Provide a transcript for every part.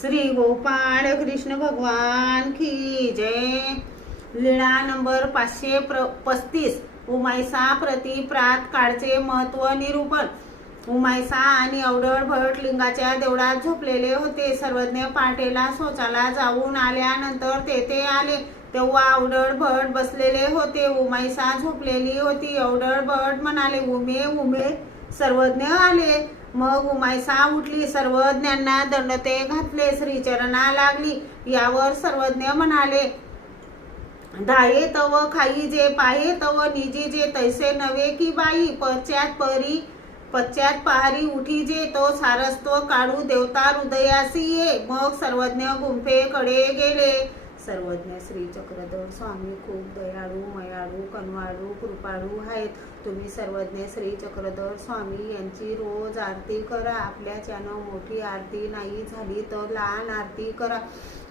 श्री गोपाळ कृष्ण भगवान की जय। लीळा नंबर 535 उमाईसा प्रति प्रात काळचे महत्व निरूपण। उमाईसा आणि अवढळ भट लिंगाच्या देवळात झोपलेले होते। सर्वज्ञ पहाटेला शौचाला जाऊन आल्यानंतर तेथे आले तेव्हा अवढळ भट बसलेले होते। उमाईसा झोपलेली होती। अवढळ भट म्हणाले, उमे उमे, सर्वज्ञ आले। मग उमाईसा उठली, सर्वज्ञांना दंडते घातले, श्रीचरणा लागली। यावर सर्वज्ञ म्हणाले, धाये तव खाई जे पाहे तव निजी जे तैसे नवे की बाई। पश्चात पहारी उठी जे तो सारस्त्व काढू देवता हृदयासी ये। मग सर्वज्ञ गुंफेकडे गेले। सर्वज्ञ श्री चक्रधर स्वामी खूप दयाळू, मयाळू, कनवाळू, कृपाळू आहेत। तुम्ही सर्वज्ञ श्री चक्रधर स्वामी यांची रोज आरती करा। आपल्याच्यानं मोठी आरती नाही झाली तर लहान आरती करा।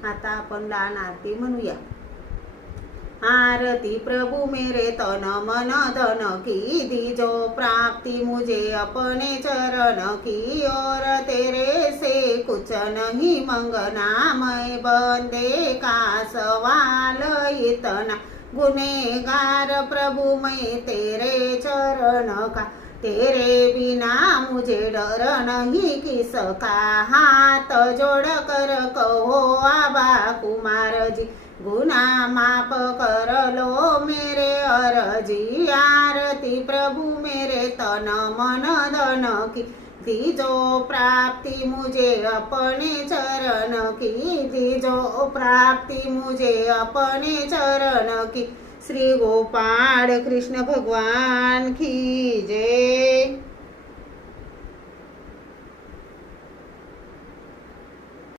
आता आपण लहान आरती म्हणूया। आरती प्रभु मेरे तन मन धन की दीजो प्राप्ति मुझे अपने चरण की और तेरे से कुछ नहीं मंगना। मैं बंदे का सवाल इतना गुनेगार प्रभु मैं तेरे चरण का। तेरे बिना मुझे डर नहीं किसका। हाथ जोड़ कर कहो आबा कुमार जी, गुना माफ कर लो मेरे अरजी। आरती प्रभु मेरे तन मन धन की दीजो प्राप्ति मुझे अपने चरण की। दीजो प्राप्ति मुझे अपने चरण की। श्री गोपाळ कृष्ण भगवान की जय।